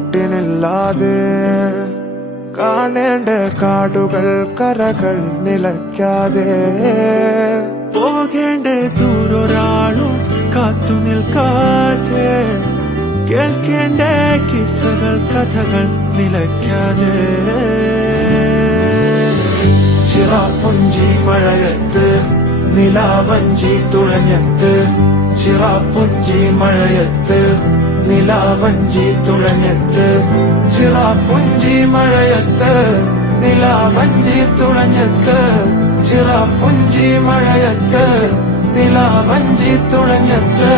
കൂട്ടിനില്ലാതെ കാണേണ്ട കാടുകൾ കരകൾ നിലയ്ക്കാതെ പോകേണ്ട ദൂരൊരാളും കാത്തു നിൽക്കാതെ കേൾക്കേണ്ട കിസ്സകൾ കഥകൾ നിലയ്ക്കാതെ ചിറാപ്പുഞ്ചി മഴയത്ത് നിലാവഞ്ചി തുഴഞ്ഞത്ത് ചിറാപ്പുഞ്ചി മഴയത്ത് നിലാവഞ്ചി തുഴഞ്ഞത്ത് ചിറാപ്പുഞ്ചി മഴയത്ത് നിലാവഞ്ചി തുഴഞ്ഞത്ത് ചിറാപ്പുഞ്ചി മഴയത്ത് നിലാവഞ്ചി തുഴഞ്ഞത്ത്